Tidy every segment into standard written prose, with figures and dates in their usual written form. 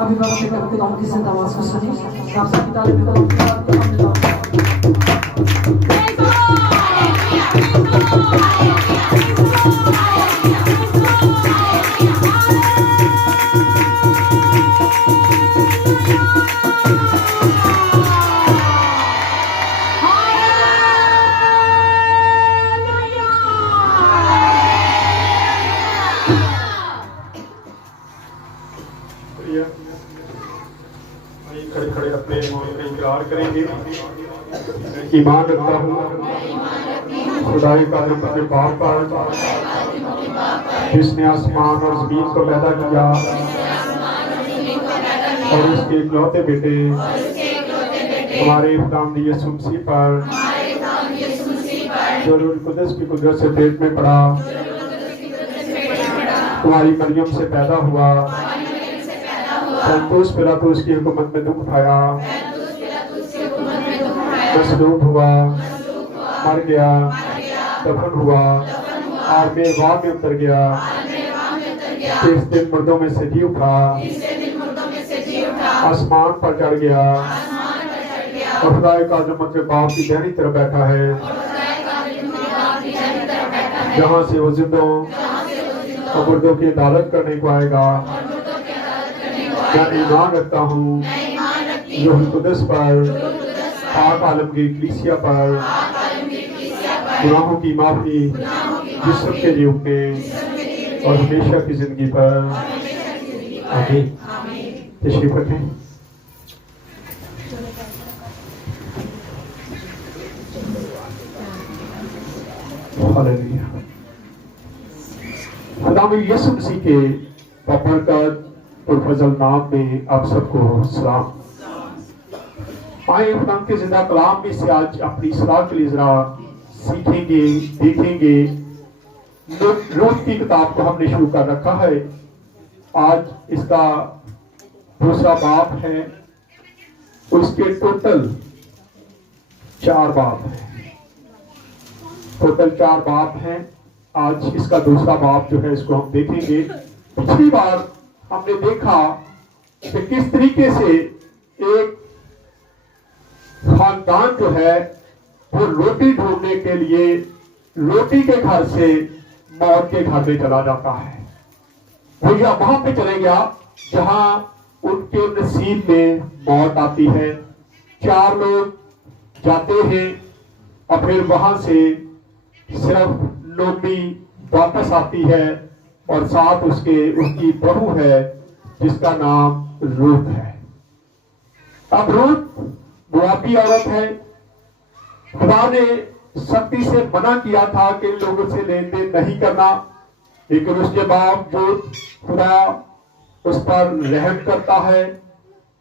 अभिभावक के खुदाओं की जिंदा आवाज को सुनिए। आप सबकी तारीफ करो। खड़े खड़े अपने इकरार करेंगे। ईमान रखता हूँ खुदाई का अपने बाप पर जिसने आसमान और जमीन को पैदा किया और उसके इकलौते बेटे हमारे खुदावंद यीशु मसीह पर जो रूह कुदस की कुदरत से पेट में पड़ा, तुम्हारी मरियम से पैदा हुआ, संतोष पिलातुस की हुकूमत में दुख उठाया, मसलूब हुआ, मर गया, दफन हुआ और मेवाह में उतर गया, तीस दिन मुर्दों में से जी उठा, आसमान पर चढ़ गया और खुदा का अज़मत के बाप की दाहिनी तरफ बैठा है, जहाँ से वो जिंदों और मुर्दों की अदालत करने को आएगा। मैं ईमान रखता हूँ रूह कुदस पर, पाक आलम की कलीसिया पर, गुनाहों की माफी, जिस्म के लिए उठने और हमेशा की जिंदगी पर। आमीन। तशरीफ रखें। हालेलुया। खुदावंद यीशु मसीह के बरकत और फजल नाम में आप सबको सलाम। आए खुदा के जिंदा कलाम में से आज अपनी सलाह के लिए जरा सीखेंगे, देखेंगे। रूत की किताब को हमने शुरू कर रखा है। आज इसका दूसरा बाब है, उसके टोटल 4 बाब हैं। टोटल 4 बाब हैं। आज इसका दूसरा बाब जो है इसको हम देखेंगे। पिछली बार हमने देखा कि किस तरीके से एक खानदान जो है वो रोटी ढूंढने के लिए रोटी के घर से मौत के घर में चला जाता है। वो या वहां पे चले गया जहां उनके नसीब में मौत आती है। 4 लोग जाते हैं और फिर वहां से सिर्फ नोमी वापस आती है और साथ उसकी बहू है जिसका नाम रूत है। अब रूत मोआबी औरत है। खुदा ने सख्ती से मना किया था कि इन लोगों से लेन देन नहीं करना, लेकिन उसके बावजूद खुदा उस पर रहम करता है,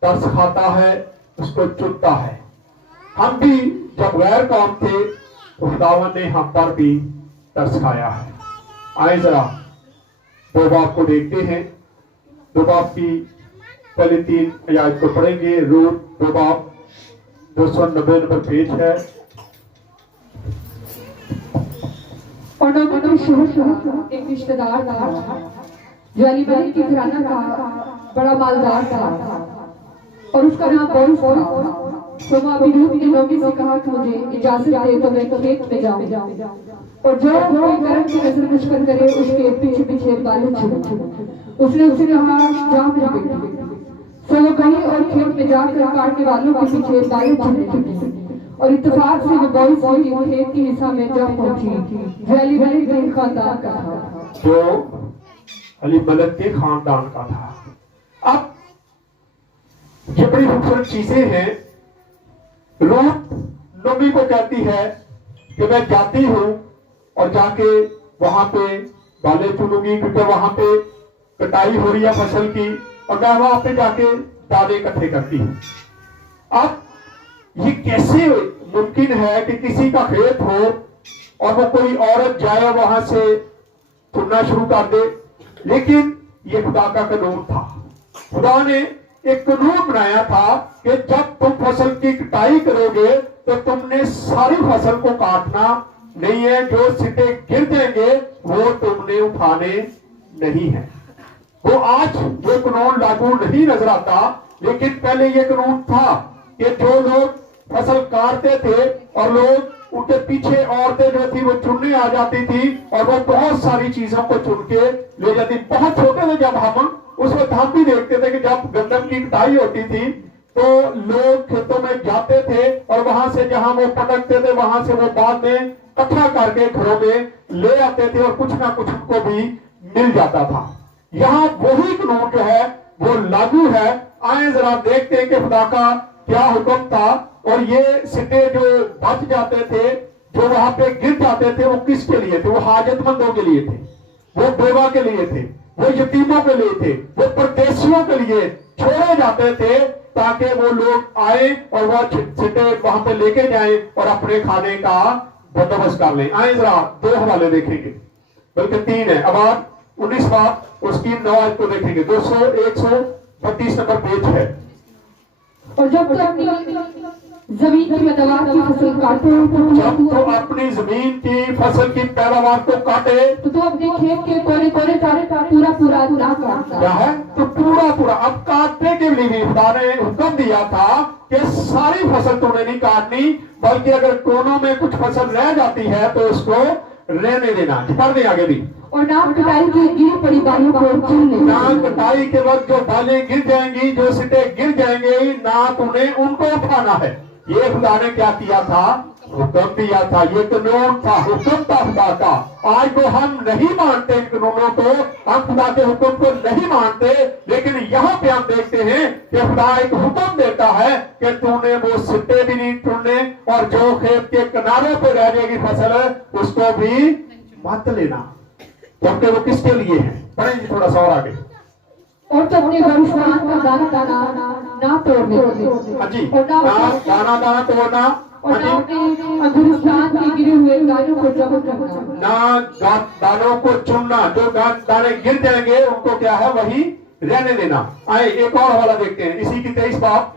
तरस खाता है, उसको चुनता है। हम भी जब गैर कौम थे तो खुदावन ने हम पर भी तरस खाया है। आए जरा 2 बाब को देखते हैं। 2 बाब की पहले 3 आयत को पढ़ेंगे। रूत 2 बाब 290 नंबर पेज है। और नोमी शुरू एक रिश्तेदार था जो अलीबेलेक के घराना का बड़ा मालदार था और उसका नाम बोअज था। तो मोआबी रूत ने नोमी से कहा कि मुझे इजाजत दे तो मैं खेत में जाऊं और जो कोई कर्म की नजर मुझ पर करे उसके पीछे पीछे बालू छूटूं। उसने उसे कहा जा मेरी बेटी। सो वो गई और खेत में जाकर काटने वालों के पीछे बालू छूटने और इत्तेफाक से वो बोअज के खेत की हिस्सा में जा पहुंची जो अलीबेलेक के खानदान का था। जो अलीबेलेक के खानदान का था। अब ये बड़ी खूबसूरत चीजें हैं। रूत नोमी को कहती है कि मैं जाती हूं और जाके वहां पे बाले चुनूंगी क्योंकि वहां पे कटाई हो रही है फसल की और मैं वहां पे जाके दाने इकट्ठे करती हूँ। अब ये कैसे मुमकिन है कि किसी का खेत हो और वो कोई औरत जाए वहां से चुनना शुरू कर दे? लेकिन ये खुदा का कानून था। खुदा ने एक कानून बनाया था कि जब तुम फसल की कटाई करोगे तो तुमने सारी फसल को काटना नहीं है, जो सिटे गिर जाएंगे वो तुमने उठाने नहीं है। वो आज ये कानून लागू नहीं नजर आता, लेकिन पहले ये कानून था कि जो लोग फसल काटते थे और लोग उनके पीछे औरतें जो थी वो चुनने आ जाती थी और वो बहुत सारी चीजों को चुन के ले जाती। बहुत छोटे थे जब हम, उस वक्त हम भी देखते थे कि जब गंदम की कटाई होती थी तो लोग खेतों में जाते थे और वहां से जहां वो पटकते थे वहां से वो बाद में इकट्ठा करके घरों में ले आते थे और कुछ ना कुछ उनको भी मिल जाता था। यहाँ वही कानून जो है वो लागू है। आए जरा देखते हैं कि खुदा का क्या हुक्म था। और ये सिक्के जो बच जाते थे, जो वहां पे गिर जाते थे, वो किसके लिए थे? वो हाजतमंदों के लिए थे, वो बेवा के लिए थे, वो यतीमों के लिए थे, वो परदेशियों के लिए छोड़े जाते थे ताकि वो लोग आए और वह सिक्के वहां पे लेके जाएं और अपने खाने का बंदोबस्त कर लें। आए जरा दो हवाले देखेंगे, बल्कि तीन है। अब 19 बात उसकी 9 आयत को देखेंगे। 132 नंबर पेज है। और जब तो अपनी जमीन की पैदावार की फसल काटे, जब तो अपनी जमीन की फसल की पैदावार को काटे तो अपने खेत के कोरे कोरे पूरा पूरा ना काटना। क्या है? तो पूरा पूरा। अब काटने के लिए भी खुदा ने हुक्म दिया था कि सारी फसल तूने नहीं काटनी, बल्कि अगर कोनों में कुछ फसल रह जाती है तो उसको रहने देना। पढ़ दे आगे भी। और ना कटाई की गिरी पड़ी बालों को चुन लेना। ना कटाई के वक्त जो बालें गिर जाएंगी, जो सिटे गिर जाएंगे, ना तूने उनको उठाना है। ये खुदा ने क्या किया था? हुक्म दिया था। ये कानून था, हुक्म था खुदा का। आज तो हम नहीं मानते इन कानूनों को, हम खुदा के हुक्म को नहीं मानते। लेकिन यहाँ पे हम देखते हैं कि खुदा एक हुक्म देता है कि तूने वो सिट्टे भी नहीं चुनने और जो खेत के किनारे पे रह जाएगी फसल उसको भी मत लेना, क्योंकि वो किसके लिए है? पढ़ेंगे थोड़ा सा और आगे। और तो अपने भविष्यवाणी का दाना दाना ना तोड़ने। हाँ जी, ना दाना दाना तोड़ना। और ना अपने अधूरस्थान के गिरे हुए दानों को जमा करना। ना दानों को चुनना, जो दाने गिर जाएंगे उनको क्या है? वही रहने देना। आए एक और हवाला देखते हैं, इसी की 23 बात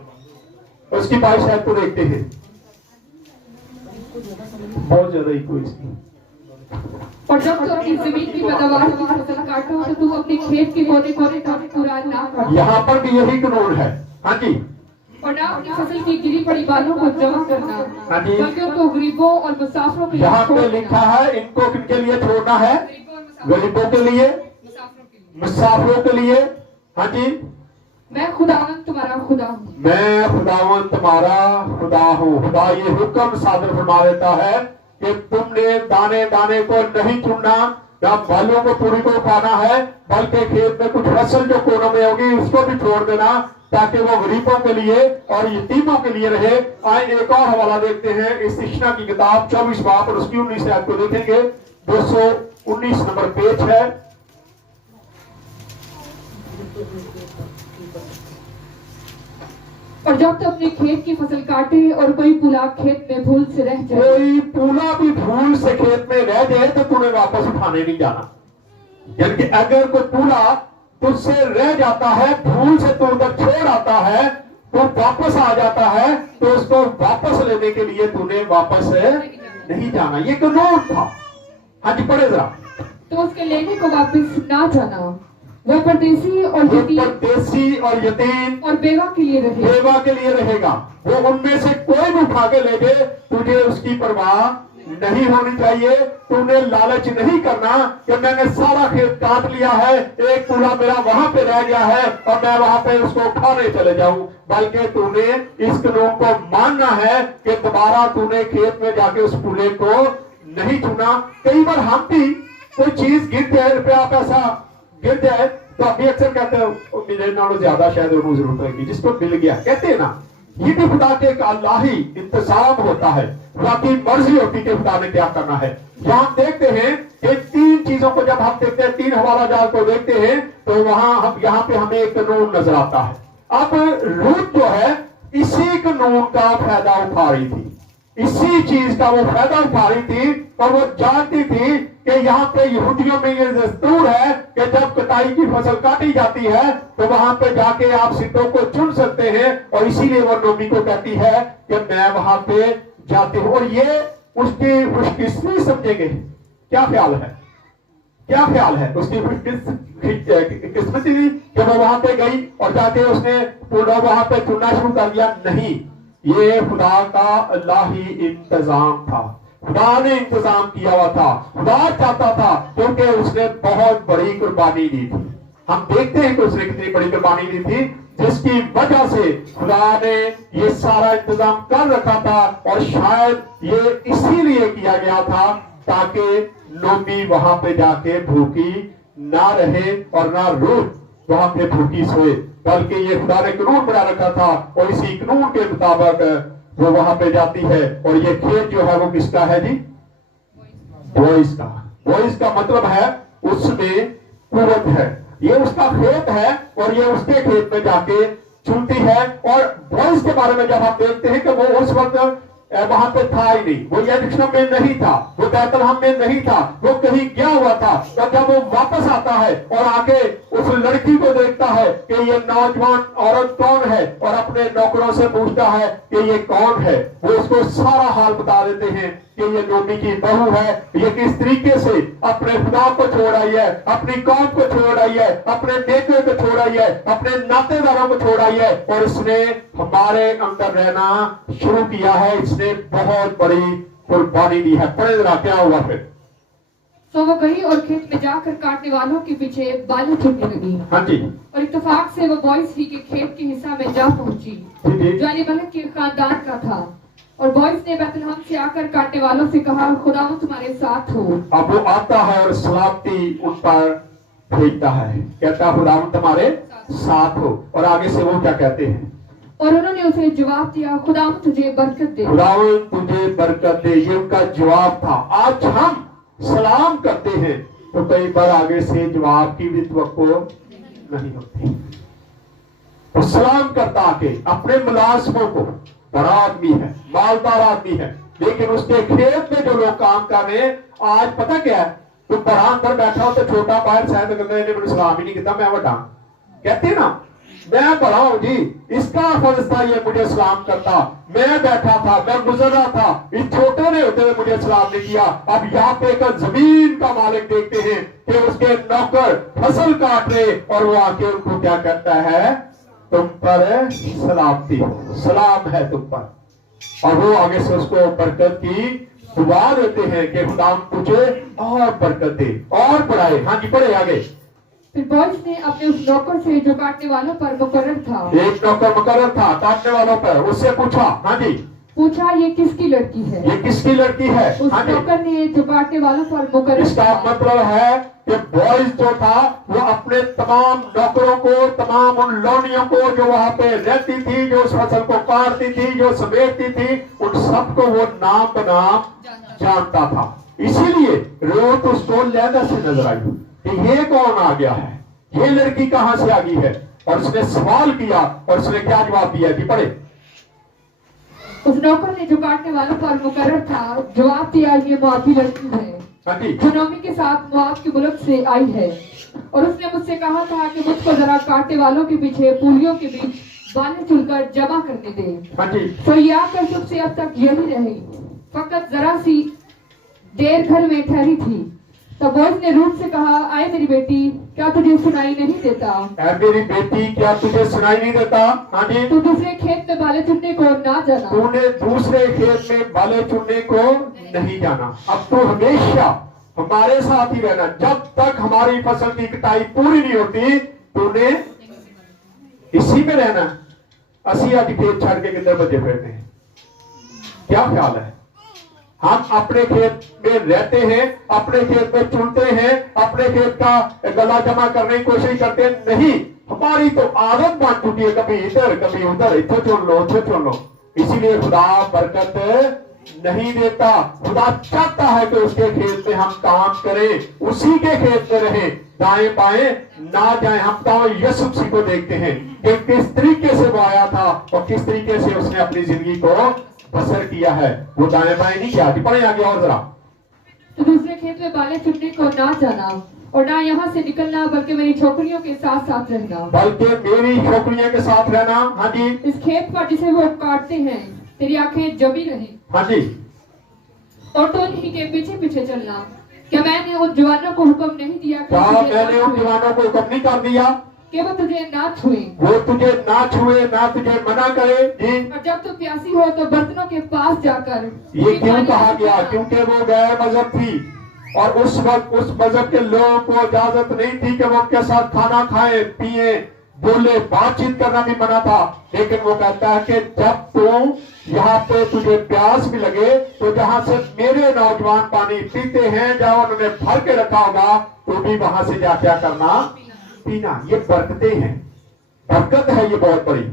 उसकी 22 आयत को देखते हैं। बहुत ज्यादा ही कोई इसकी। और जब तो अपनी जमीन की पैदावार की फसल काटो तो तुम अपने खेत के कोने कोने पूरा ना काटो। यहाँ पर भी यही कानून है। हाँ जी। और ना अपनी फसल की गिरी पड़ी बालों को जमा करना, हाँ जी। बल्कि उनको गरीबों और मुसाफिरों के लिए यहाँ पे लिखा है इनको किनके लिए छोड़ना है? गरीबों के लिए, मुसाफिरों के लिए। हाँ जी। मैं खुदावंद तुम्हारा खुदा हूँ। मैं खुदावंद तुम्हारा खुदा हूँ। खुदा ये हुक्म सादर फरमा देता है कि तुमने दाने दाने को नहीं चुनना, ना बालों को पूरी को उठाना है, बल्कि खेत में कुछ फसल जो कोनों में होगी उसको भी छोड़ देना, ताकि वो गरीबों के लिए और यतीमों के लिए रहे। आए एक और हवाला देखते हैं, इस इस्तिशना की किताब 24 बाब और उसकी 19 आयत को देखेंगे। 219 नंबर पेज है। और जब तो अपने खेत की फसल काटे और कोई पुला खेत में भूल से रह जाए, कोई पुला भी भूल से खेत में रह जाए तो तुम्हें वापस उठाने नहीं जाना। यानी कि अगर कोई पुला तुझसे रह जाता है, भूल से तू उधर छोड़ आता है, तो वापस आ जाता है, तो उसको वापस लेने के लिए तूने वापस नहीं जाना। ये कानून था। हाँ जी, पढ़े जरा। तो उसके लेने को वापस ना जाना। वह परदेसी और यतीम और बेवा के लिए रहे। बेवा के लिए रहेगा। वो उनमें से कोई भी उठा के ले दे, तुझे उसकी परवाह नहीं होनी चाहिए। तूने लालच नहीं करना कि मैंने सारा खेत काट लिया है, एक पूरा मेरा वहां पे रह गया है और मैं वहां पे उसको उठाने चले जाऊं। बल्कि तूने इस कानून को मानना है कि दोबारा तूने खेत में जाके उस पूले को नहीं चुना। कई बार हम भी कोई चीज गिर जाए, रुपया पैसा गिर जाए, तो अभी अक्सर कहते हैं मेरे नालों ज्यादा शायद उनको जरूरत होगी, जिसको मिल गया। कहते हैं ना, ये भी खुदा के एक अल्लाही इंतजाम होता है, खुदा की मर्जी होती है कि खुदा ने क्या करना है। यहाँ हम देखते हैं कि 3 चीजों को जब हम देखते हैं, 3 हवाला जाल को देखते हैं, तो वहां हम यहाँ पे हमें एक कानून नजर आता है। अब रूत जो है इसी कानून का फायदा उठा रही थी, इसी चीज का वो फायदा उठा रही थी, और वो जानती थी कि यहाँ पे यहूदियों में ये दस्तूर है कि जब कटाई की फसल काटी जाती है तो वहां पे जाके आप सिद्धों को चुन सकते हैं, और इसीलिए वो नोमी को कहती है कि मैं वहां पे जाती हूं। और ये उसकी खुशकिस्मती समझेंगे। क्या ख्याल है? क्या ख्याल है उसकी किस्मत थी कि वो वहां पे गई और जाके उसने पूरा वहां पे चुनना शुरू कर दिया? नहीं, ये खुदा का अल्लाही इंतजाम था। खुदा ने इंतजाम किया हुआ था। खुदा चाहता था, क्योंकि उसने बहुत बड़ी कुर्बानी दी थी। हम देखते हैं कि उसने कितनी बड़ी कुर्बानी दी थी, जिसकी वजह से खुदा ने ये सारा इंतजाम कर रखा था। और शायद ये इसीलिए किया गया था ताकि नोमी वहां पे जाके भूखी ना रहे और ना रूथ वहां पे भूखी सोए, बल्कि ये खुदा ने कानून बना रखा था और इसी कानून के मुताबिक वो वहां पे जाती है। और ये खेत जो है वो किसका है जी? बॉयज का। बॉयज का मतलब है उसमें कुवत है, ये उसका खेत है और ये उसके खेत में जाके चुनती है। और बॉयज के बारे में जब आप देखते हैं कि वो उस वक्त वहां पे था ही नहीं, वो यरूशलेम में नहीं था, वो बैतलहम में नहीं था, वो कहीं गया हुआ था। और जब वो वापस आता है और आके उस लड़की को देखता है कि ये नौजवान औरत कौन है और अपने नौकरों से पूछता है कि ये कौन है, वो उसको सारा हाल बता देते हैं कि ये नोमी की बहू है। ये किस तरीके से अपने खुदा को छोड़ आई है, अपनी कौम को छोड़ आई है, अपने नेता को छोड़ आई है, अपने नातेदारों को छोड़ आई है और इसने हमारे अंदर रहना शुरू किया है। इसने बहुत बड़ी कुर्बानी दी है। पढ़े जरा क्या हुआ फिर? तो वो गई और खेत में जाकर काटने वालों के पीछे बालें चुनने लगी। हाँ जी। और इत्तेफाक से वो बॉयस ही के खेत के हिस्सा में जा पहुंची जो अलीमलेक के खानदान का था। और बॉयस ने बैतलहम से आकर काटने वालों से कहा, खुदा तुम्हारे साथ हो। अब वो आता है और सलामती उन पर भेजता है, कहता खुदा तुम्हारे साथ हो। और आगे से वो क्या कहते हैं? और उन्होंने उसे जवाब दिया, खुदा तुझे बरकत दे। खुदा तुझे बरकत दे, ये उनका जवाब था। आज हम सलाम करते हैं तो कई बार आगे से जवाब की भी तवक्को नहीं होती। तो सलाम करता आके अपने मुलाजमों को, बड़ा आदमी है, मालदार आदमी है, लेकिन उसके खेत में जो लोग काम कर रहे हैं, आज पता क्या है, तो बड़ा अंदर बैठा हो तो छोटा बाहर शायद मैंने सलाम ही नहीं किया, मैं बड़ा कहते ना, मैं बड़ा हूं जी, इसका फर्ज था ये मुझे सलाम करता। मैं बैठा था, मैं गुजर रहा था, इस छोटे ने होते हुए मुझे सलाम नहीं किया। अब यहाँ पे एक जमीन का मालिक देखते हैं कि उसके नौकर फसल काट रहे और वो आके उनको क्या कहता है, तुम पर सलामती हो, सलाम है तुम पर। और वो आगे से उसको बरकत की दुआ देते हैं कि खुदा तुझे और बरकत दे और बढ़ाए। हाँ जी, बढ़े आगे। फिर बॉयस ने अपने उस नौकर से जो काटने वालों पर मुकर्रर था, एक नौकर मुकर्रर था काटने वालों पर, उससे पूछा, हाँ जी, पूछा ये किसकी लड़की है? ये किसकी लड़की है? उस हाँ जी। नौकर ने जो काटने वालों पर मुकर्रर इसका मतलब है कि बॉयज जो था वो अपने तमाम नौकरों को, तमाम उन लौनियों को जो वहां पे रहती थी, जो उस फसल को काटती थी, जो समेटती थी, उन सबको वो नाम बनाम जानता था। इसीलिए रूत उसको लहदा से नजर आई कि ये कौन आ गया है, ये लड़की कहां से आ गई है। और उसने सवाल किया और उसने क्या जवाब दिया कि पढ़े। उस नौकर ने जो काटने वालों पर मुकर्रर था जवाब दिया, ये मुआबी लड़की है जो नोमी के साथ मुआब के मुल्क से आई है। और उसने मुझसे कहा था कि मुझको जरा काटने वालों के पीछे पूलियों के बीच बालें चुनकर जमा करने दे। तो ये आकर सुबह से अब तक यही रही, फकत जरा सी देर घर में ठहरी थी। तब बॉयज ने रूथ से कहा, आए मेरी बेटी, क्या तुझे सुनाई नहीं देता? मेरी बेटी, क्या तुझे सुनाई नहीं देता? हाँ जी। तू दूसरे खेत में बाले चुनने को ना जाना। तूने दूसरे खेत में बाले चुनने को नहीं जाना। अब तू हमेशा हमारे साथ ही रहना, जब तक हमारी फसल की कटाई पूरी नहीं होती तूने इसी में रहना। असी आज खेत छाड़ के कितने बजे फिरते हैं, क्या ख्याल है? हम अपने खेत में रहते हैं, अपने खेत में चुनते हैं, अपने खेत का गला जमा करने की कोशिश करते हैं। नहीं, हमारी तो आदत बन चुकी है, कभी इधर कभी उधर, इधर चुन लो उधर चुन लो। इसीलिए खुदा बरकत नहीं देता। खुदा चाहता है कि उसके खेत में हम काम करें, उसी के खेत में रहें, दाएं बाएं ना जाए। हम तो यीशु मसीह को देखते हैं कि किस तरीके से वो आया था और किस तरीके से उसने अपनी जिंदगी को बसर किया है। वो दाएं बाएं नहीं किया। पढ़े आगे और जरा। तो दूसरे खेत में बाले चुनने को ना जाना और ना यहाँ से निकलना, बल्कि मेरी छोकरियों के साथ साथ रहना। बल्कि मेरी छोकरियों के साथ रहना। हाँ जी। इस खेत पर जिसे वो काटते हैं तेरी आंखें जमी रहे। हाँ जी। और तो उन्हीं के पीछे पीछे चलना, क्या मैंने उन जवानों को हुक्म नहीं दिया कि क्या तुझे मैंने ना उन छुए? जवानों को हुक्म नहीं कर दिया कि वो तुझे ना छुए। वो तुझे ना छुए, ना तुझे मना करे जी। और जब तू प्यासी हो तो बर्तनों के पास जाकर ये क्यों पानी कहा से गया? पीना। क्योंकि वो गैर मजहब थी और उस वक्त उस मजहब के लोगों को इजाजत नहीं थी कि वो उनके साथ खाना खाए, पिए, बोले, बातचीत करना भी मना था। लेकिन वो कहता है कि जब तू यहाँ पे तुझे प्यास भी लगे तो जहां से मेरे नौजवान पानी पीते हैं, जहां उन्होंने भर के रखा होगा, तो भी वहां से जा क्या करना, पीना। ये बरकतें हैं, बरकत है ये बहुत बड़ी।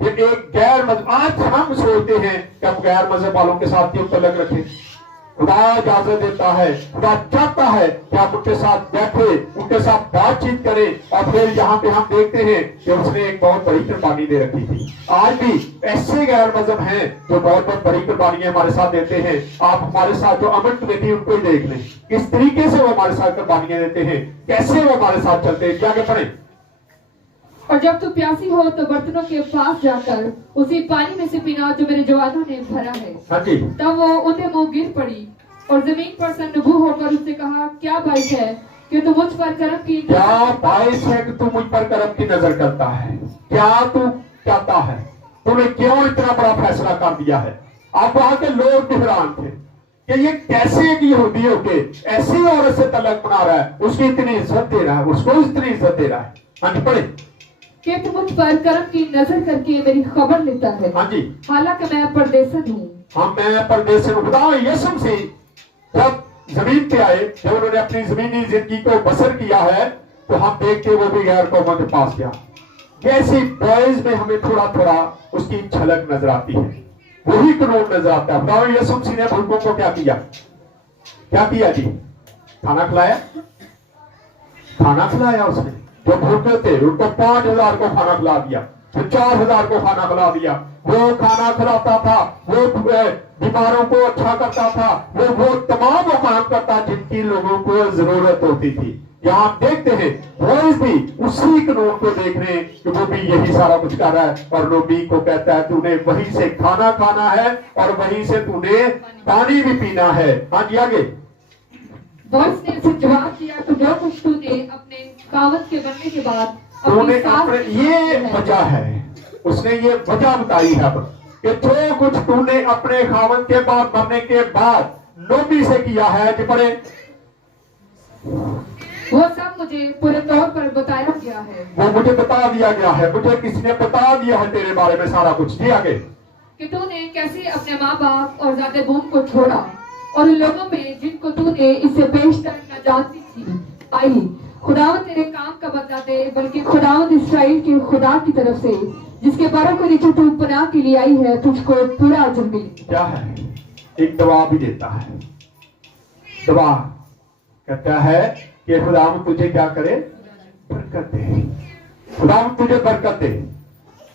ये एक गैर मजहब, आज हम सोचते हैं कि हम गैर मजहब वालों के साथ क्यों तल्लक रखें। खुदा इजाजत देता है, खुदा चाहता है कि आप उनके साथ बैठे, उनके साथ बातचीत करें। और फिर यहाँ पे हम देखते हैं कि उसने एक बहुत बड़ी कुर्बानी दे रखी थी। आज भी ऐसे गैर मजहब हैं जो बहुत बहुत बड़ी कुर्बानियां हमारे साथ देते हैं। आप हमारे साथ जो अमन में थी उनको ही देख लें, किस तरीके से वो हमारे साथ कुर्बानियां देते हैं, कैसे वो हमारे साथ चलते हैं। क्या आगे पढ़े? और जब तू प्यासी हो तो बर्तनों के पास जाकर उसी पानी में से पीना जो मेरे जवानों ने भरा है। हाँ जी। तब वो उन्हें मुंह गिर पड़ी और जमीन पर सन्नबू होकर उससे कहा, क्या बाइस है कि तू मुझ पर करम की? क्या बाइस है कि तू मुझ पर करम की नजर करता है? क्या तू चाहता है? तूने क्यों इतना बड़ा फैसला कर दिया है? अब वहां के लोग भी हैरान थे कि ये कैसे एक यहूदी होके ऐसी औरत से तलाक बना रहा है, उसकी इतनी इज्जत दे रहा है, उसको इतनी इज्जत दे रहा है। हाँ जी पढ़े। कि तू मुझ पर करम की नजर करके मेरी खबर लेता है। हाँ जी। हालांकि मैं परदेसन हूँ। हाँ, मैं परदेश से खुदा यीशु मसीह जब जमीन पे आए, जब उन्होंने अपनी जमीनी जिंदगी को बसर किया है, तो हम देखते वो भी गैर कौमों के पास गया। जैसी बॉयज में हमें थोड़ा थोड़ा उसकी झलक नजर आती है, वही कानून नजर आता है। खुदा यीशु मसीह ने भूखों को क्या किया? क्या किया जी? खाना खिलाया, खाना खिलाया उसने। जो भूखे थे उनको 5000 को खाना खिला दिया, फिर 4000 को खाना खिला दिया। वो खाना खिलाता था, वो बीमारों को अच्छा करता था, वो तमाम वो काम करता जिनकी लोगों को जरूरत होती थी। यहाँ देखते हैं बॉयज भी उसी कानून को देख रहे हैं कि वो भी यही सारा कुछ कर रहा है। और नबी को कहता है तूने वहीं से खाना खाना है और वहीं से तूने पानी भी पीना है। हाँ जी आगे। बॉयस ने उसे जवाब दिया, तो जो कुछ तूने अपने कावत के बनने के बाद तूने सास अपने, की ये है। वजह है, उसने ये वजह बताई है अब कि जो कुछ तूने अपने खावन के बाद मरने के बाद नबी से किया है कि पढ़े। वो सब मुझे पूरे तौर पर बताया गया है। वो मुझे बता दिया गया है, मुझे किसी ने बता दिया है तेरे बारे में सारा कुछ। जी आगे। कि तूने कैसे अपने माँ बाप और ज़ाते बूम को छोड़ा और उन लोगों में जिनको तूने इससे पेशतर न जानती थी आई। खुदावंद तेरे काम का बदला दे, बल्कि खुदावंद इस्राएल के खुदा की तरफ से जिसके पैरों के नीचे तू पनाह के लिए आई है, तुझको पूरा अजर मिले। क्या है? एक दवा भी देता है। दवा कहता है कि खुदावंद तुझे क्या करे? बरकत दे। खुदावंद तुझे बरकत दे।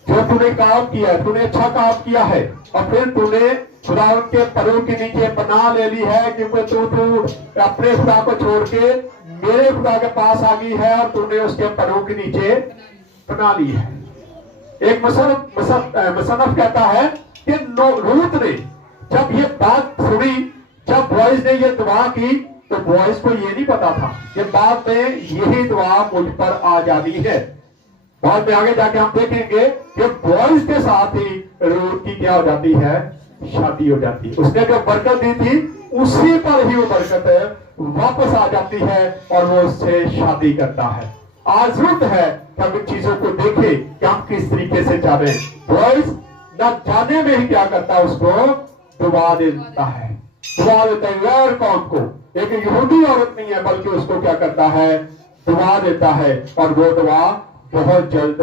जो तूने काम किया है, तूने अच्छा काम किया है और फिर तूने खुदावंद के पैरों के नीचे पनाह ले ली है, क्योंकि तू अपने खुदा को छोड़ के मेरे खुदा के पास आ गई है और तूने उसके पैरों के नीचे पनाह ली है। एक मुसन्नफ कहता है कि रूत ने जब ये बात सुनी, जब बॉयज ने ये दुआ की, तो बॉयज को ये नहीं पता था कि बाद में यही दुआ मुझ पर आ जानी है। बाद में आगे जाके हम देखेंगे कि बॉयज के साथ ही रूत की क्या हो जाती है? शादी हो जाती है। उसने जो बरकत दी थी उसी पर ही वो बरकत वापस आ जाती है और वो उससे शादी करता है। आज जरूरत है कि हम इन चीजों को देखें कि हम किस तरीके से जा रहे हैं। बॉयज न जाने में ही क्या करता है, उसको दुआ देता है। दुआ देता है गैर कौम को, एक यहूदी औरत नहीं है बल्कि उसको क्या करता है? दुआ देता है और वो दुआ बहुत जल्द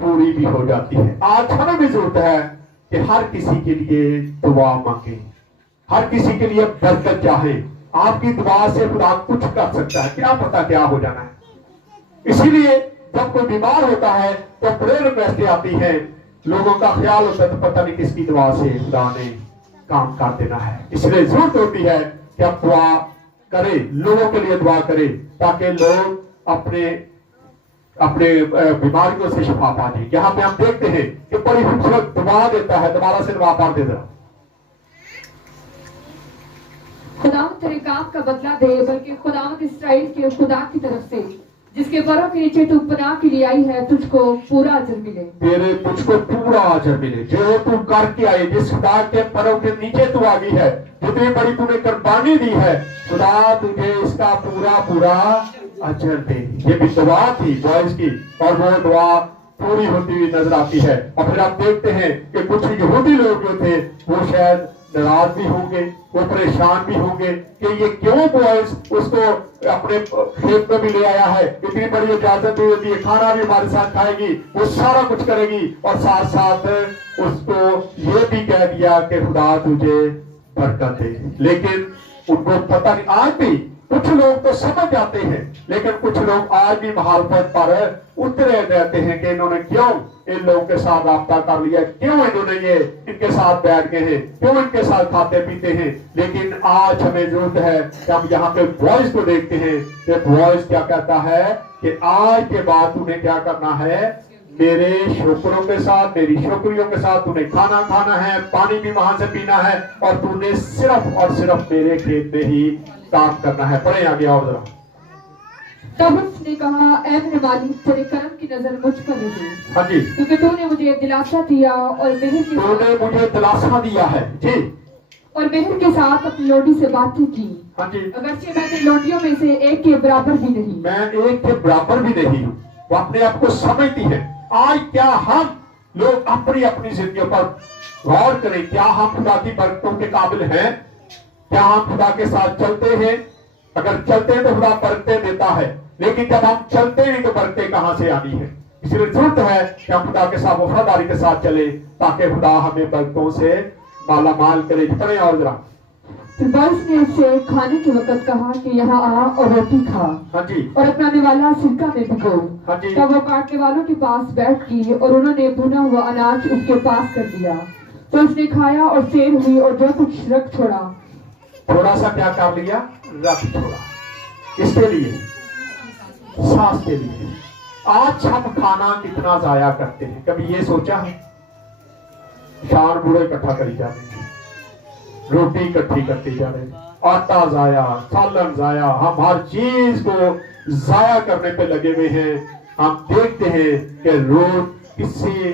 पूरी भी हो जाती है। आज हमें भी जरूरत है कि हर किसी के लिए दुआ मांगे, हर किसी के लिए बरकत चाहे। आपकी दुआ से खुदा कुछ कर सकता है, क्या पता क्या हो जाना है। इसीलिए जब कोई बीमार होता है तो प्रेयर रिक्वेस्ट आती है, लोगों का ख्याल होता है तो पता नहीं किसकी दुआ से खुदा ने काम कर देना है। इसलिए जरूरत होती है कि आप दुआ करें, लोगों के लिए दुआ करें, ताकि लोग अपने अपने बीमारियों से शिफा पा जाए। यहाँ पे हम देखते हैं कि बड़ी खूबसूरत दुआ देता है। दोबारा से दुआ पढ़ देता। खुदावंद तेरे काम का बदला दे, बल्कि खुदावंद इस्राएल के खुदा की तरफ से जिसके परों के नीचे तू पनाह के लिए आई है, तुझको पूरा अजर मिले। तेरे तुझको पूरा अजर मिले जो तू करके आई, जिस खुदा के परों के नीचे तू आ गई है, जितनी बड़ी तूने कुर्बानी दी है, खुदा तुझे इसका पूरा पूरा अजर दे। ये भी दुआ थी बॉयज की, और वो दुआ पूरी होती हुई नजर आती है। और फिर आप देखते हैं कि कुछ यहूदी लोग जो थे वो शायद नाराज भी होंगे, वो परेशान भी होंगे कि ये क्यों बॉयज उसको अपने खेत में भी ले आया है, इतनी बड़ी इजाजत भी होती है, खाना भी हमारे साथ खाएगी, वो सारा कुछ करेगी, और साथ साथ उसको ये भी कह दिया कि खुदा तुझे बरकत दे। लेकिन उनको पता नहीं, आज भी कुछ लोग तो समझ जाते हैं, लेकिन कुछ लोग आज भी मुखालफत पर उतरे रहते हैं कि इन्होंने क्यों इन लोगों के साथ राब्ता कर लिया, क्यों इन्होंने ये इनके साथ बैठ गए हैं, क्यों इनके साथ खाते पीते हैं। लेकिन आज हमें जरूरत है कि हम यहाँ पे वॉइस को देखते हैं कि वॉइस क्या कहता है कि आज के बाद तूने क्या करना है, मेरे शुक्रों के साथ, मेरी शुक्रियों के साथ तूने खाना खाना है, पानी भी वहां से पीना है, और तूने सिर्फ और सिर्फ मेरे खेत में ही काम करना है। पढ़े आगे और जरा। तब उसने कहा, ऐ मेरे मालिक, तेरे करम की नजर मुझ पर रही, हाँ जी, क्योंकि तूने मुझे दिलासा दिया और मेहर के तूने मुझे दिलासा दिया है जी, और मेहर के साथ अपनी लोडी से बातें की। हाँ जी, अगरचे मैं तेरी लोडियों में से एक के बराबर भी नहीं। मैं एक के बराबर भी नहीं हूँ। वो अपने आप को समझती है। आज क्या हम लोग अपनी अपनी जिंदगी पर गौर करें, क्या हम खुदा की बरकतों के काबिल हैं? क्या हम खुदा के साथ चलते हैं? अगर चलते हैं तो खुदा बरकतें देता है, लेकिन जब हम चलते नहीं तो बरकतें कहां से आनी है? इसलिए जरूरत है कि हम खुदा के साथ वफादारी के साथ चले, ताकि खुदा हमें बरकतों से माला माल करे। पढ़े और जरा। फिर बॉयस ने उससे खाने के वक्त कहा कि यहाँ आ और रोटी खा, हाँ जी, और अपना निवाला सिरका में भिगो। हाँ जी, तब वो काटने वालों के पास बैठ गई और उन्होंने भुना हुआ अनाज उसके पास कर दिया, तो उसने खाया और सेर हुई और जो कुछ रख छोड़ा। थोड़ा सा क्या कर लिया, रख छोड़ा। इसके लिए, सांस के लिए। आज हम खाना कितना जाया करते हैं, कभी ये सोचा है? शान बूढ़े इकट्ठा करी जा रहे हैं, रोटी इकट्ठी करती जा रहे हैं, आटा जाया, सालन जाया, हम हर चीज को जाया करने पे लगे हुए हैं। हम देखते हैं कि रोज किसी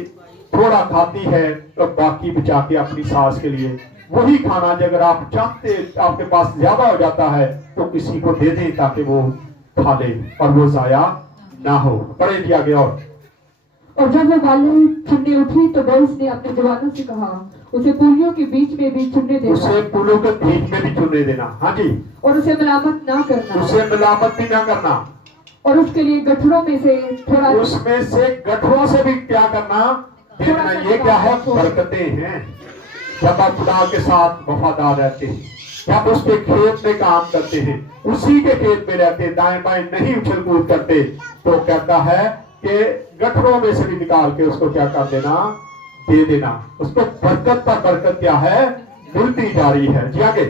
थोड़ा खाती है और बाकी बचा के अपनी सास के लिए। वही खाना अगर आप चाहते आपके पास ज्यादा हो जाता है तो किसी को दे दें ताकि वो खा ले और वो जाया ना हो। पढ़े दिया गया। और जब वो बालें चुनने उठी तो बोइस ने अपने जवानों से कहा, उसे पुलियों के बीच में भी चुनने देना, उसे पुलों के बीच में भी चुनने देना। हाँ जी, और उसे मलामत ना करना, उसे मिलावट भी ना करना, और उसके लिए गठरों में से थोड़ा, उसमें से गठरों से भी क्या करना देखना। ये क्या है? बरकतें हैं। जब आप खुदा के साथ वफादार रहते हैं, जब उसके खेत में काम करते हैं, उसी के खेत में रहते, दाएं बाएं नहीं उछल कूद करते, तो कहता है कि गठरों में से भी निकाल के उसको क्या कर देना, दे देना। उसको बरकत पर बरकत क्या है, मिलती जा रही है। जी आगे।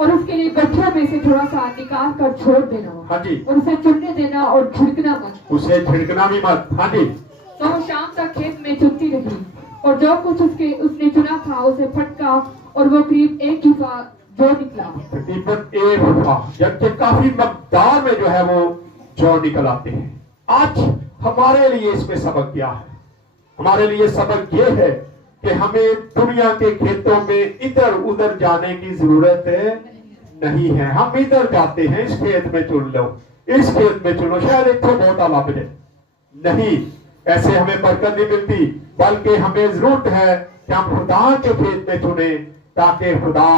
और उसके लिए गठरों में से थोड़ा सा निकाल कर छोड़ देना। हाँ जी, और उसे चुनने देना और झिड़कना मत, उसे झिड़कना भी मत। हाँ जी, तो वो शाम तक खेत में चुनती रही, और जो कुछ उसने चुना था उसे फटका, और वो करीब एक हिस्सा जो निकला, तकरीबन एक हुआ, जबकि काफी मकदार में जो है वो जौ निकल आते हैं। आज हमारे लिए इसमें सबक क्या है? हमारे लिए सबक ये है कि हमें दुनिया के खेतों में इधर उधर जाने की जरूरत नहीं है। हम इधर जाते हैं, इस खेत में चुन लो, इस खेत में चुनो, शायद एक तो बहुत आला मिले। नहीं, ऐसे हमें बरकत नहीं मिलती, बल्कि हमें जरूरत है कि हम खुदा के खेत में चुने, ताकि खुदा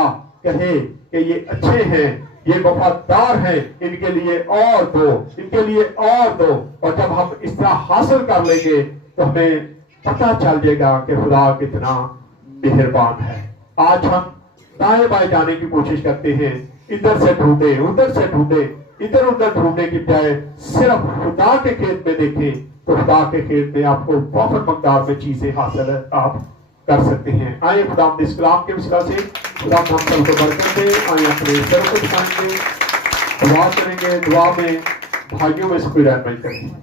कहे कि ये अच्छे हैं, ये वफादार हैं, इनके लिए और दो, इनके लिए और दो। और जब हम इस तरह हासिल कर लेंगे तो हमें पता चल जाएगा कि खुदा कितना मेहरबान है। आज हम दाएं बाएं जाने की कोशिश करते हैं, इधर से ढूंढे, उधर से ढूंढे, इधर उधर ढूंढने की बजाय सिर्फ खुदा के खेत में देखें, तो खुदा के खेत में आपको बहुत मकदार में चीजें हासिल आप कर सकते हैं। आइए खुदा इस कलाम के वसीला से खुदा हम सबको बरकत दे। आइए अपने सर को झुकाएंगे, दुआ करेंगे, दुआ में भाइयों में से कोई रहनुमाई करेंगे।